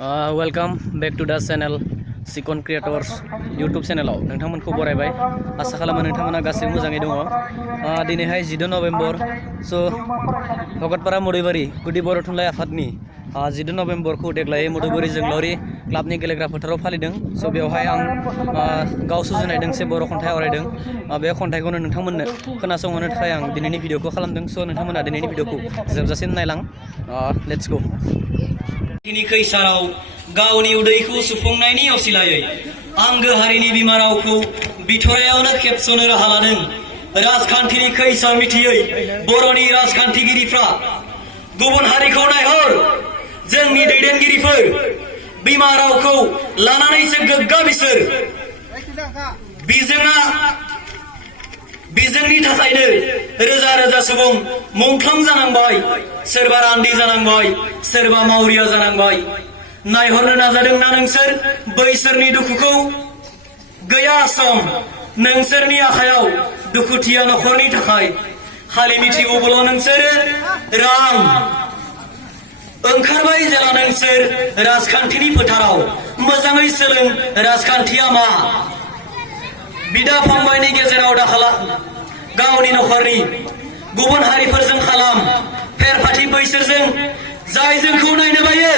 Welcome back to द channel chicken creators YouTube चैनलाव नोंथांमोनखौ बरायबाय आसा खालामो नोंथांमोना गासैबो मोजाङै दङ। दिनैहाय 14 नभेम्बर स' भगतपारा मदुबारि गुदि बर' थुनलाइ आफादनि 14 नभेम्बरखौ देग्लाय मदुबारि जोंलावरि क्लाबनि गेलेग्रा फोथाराव फालिदों। स' बेवहाय आं गाव सुजुनाय दोंसे बर' खन्थाइ आवरायदों। बे खन्थाइखौनो नोंथांमोननो खोनासंहोनो थाखाय आं दिनैनि भिडिअखौ खालामदों। स' नोंथांमोना दिनैनि भिडिअखौ जोबजासिम नायलां। Let's go. खैसाराव गावनि उदैखौ सुफुंनायनि असिलायै आंगो हारिनि बिमा रावखौ बिथरायावनो खेबस'नो राहा लादों। राजखान्थिनि खैसार मिथियै बर'नि राजखान्थिगिरिफ्रा गुबुन हारिखौ नायहर, जोंनि दैदेनगिरिफोर बिमा रावखौ लानानैसो गोग्गा बिसोर बिजोंनि थाखायनो रोजा रोजा सुबुं मुंख्लं जानांबाय, सोरबा रान्दि जानांबाय, सोरबा मावरिया जानांबाय। नायहरनो नाजादोंना नोंसोर बैसोरनि दुखुखौ? गैया सम नोंसोरनि आखायाव दुखुथिया नखरनि थाखाय खालि मिथिगौबोल' नोंसोरो रां। ओंखारबाय जेला नोंसोर राजखान्थिनि फोथाराव मोजाङै सोलों राजखान्थिया मा। बिदा फंबायनि गेजेराव दाखाला गावनि नखरनि गुबुन हारिफोरजों खालाम फेरफाथि बैसोरजों जाय जोंखौ नायनो बायो।